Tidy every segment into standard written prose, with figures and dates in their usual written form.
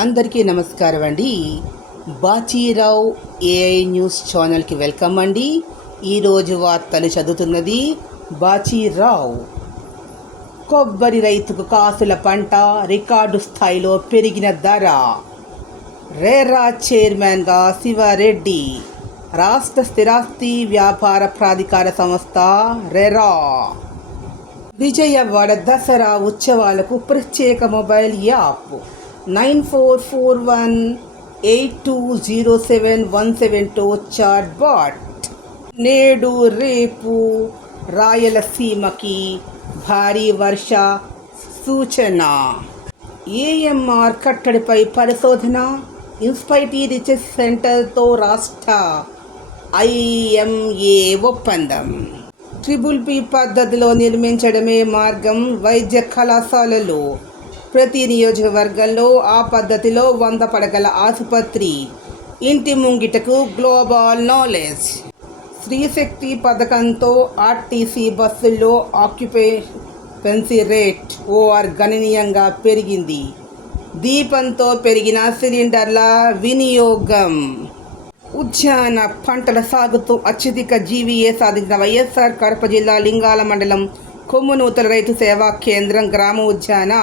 అందరికీ నమస్కారం అండి. బాచీరావు ఏఐ న్యూస్ ఛానల్కి వెల్కమ్ అండి. ఈరోజు వార్తలు చదువుతున్నది బాచీరావు. కొబ్బరి రైతుకు కాసుల పంట, రికార్డు స్థాయిలో పెరిగిన ధర. రేరా చైర్మన్గా శివారెడ్డి. రాష్ట్ర స్థిరాస్తి వ్యాపార ప్రాధికార సంస్థ రెరా విజయవాడ దసరా ఉత్సవాలకు ప్రత్యేక మొబైల్ యాప్ 9441820717 చాట్ బాట్. నేడు రేపు రాయలసీమకి భారీ వర్ష సూచన. ఏఎంఆర్ కట్టడిపై పరిశోధన. ఇన్స్పైటీ రీసెర్చ్ సెంటర్తో రాష్ట్ర ఐఎంఏ ఒప్పందం. ట్రిపుల్-పి పద్ధతిలో నిర్మించడమే మార్గం. వైద్య కళాశాలలు ప్రతి నియోజకవర్గంలో ఆ పద్ధతిలో 100 పడకల ఆసుపత్రి. ఇంటి ముంగిటకు గ్లోబల్ నాలెడ్జ్. స్త్రీశక్తి పథకంతో ఆర్టీసీ బస్సుల్లో ఆక్యుపెన్సీ రేట్ ఓఆర్ గణనీయంగా పెరిగింది. దీపంతో పెరిగిన సిలిండర్ల వినియోగం. ఉద్యాన పంటల సాగుతో అత్యధిక జీవీఏ సాధించిన వైఎస్ఆర్ కడప జిల్లా లింగాల మండలం కొమ్మునూతల రైతు సేవా కేంద్రం గ్రామ ఉద్యాన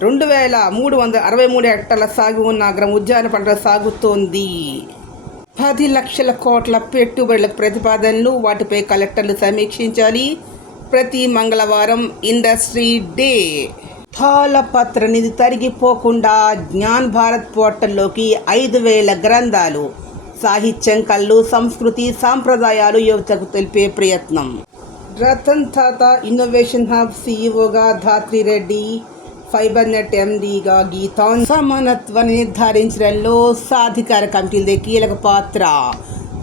2363 హెక్టార్ల సాగు ఉన్న ఉద్యాన పంటల సాగుతోంది. 10 లక్షల కోట్ల పెట్టుబడుల ప్రతిపాదనలు, వాటిపై కలెక్టర్లు సమీక్షించాలి. ప్రతి మంగళవారం ఇండస్ట్రీ డే. తాళపత్ర నిధి తరిగిపోకుండా జ్ఞాన్ భారత్ పోర్టల్లోకి 5000 గ్రంథాలు. సాహిత్యం, కళలు, సంస్కృతి, సాంప్రదాయాలు యువతకు తెలిపే ప్రయత్నం. రతన్ టాటా ఇన్నోవేషన్ హబ్ సీఈఓగా ధాత్రిరెడ్డి, ఫైబర్నెట్ ఎండీగా గీతాన్. సమానత్వాన్ని నిర్ధారించడంలో సాధికార కమిటీలదే కీలక పాత్ర.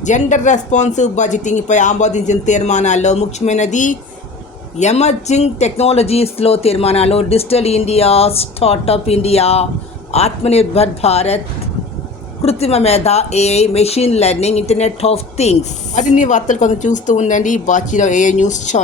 జెండర్ రెస్పాన్సివ్ బడ్జెటింగ్పై ఆమోదించిన తీర్మానాల్లో ముఖ్యమైనది ఎమర్జింగ్ టెక్నాలజీస్లో తీర్మానాలు. Digital India, startup India, Atmanirbhar Bharat, కృత్రిమ మేధ, AI, machine learning, internet of things. మరిన్ని వార్తలు కొంచెం చూస్తూ ఉండండి బాచీరావు ఏఐ న్యూస్ ఛానల్.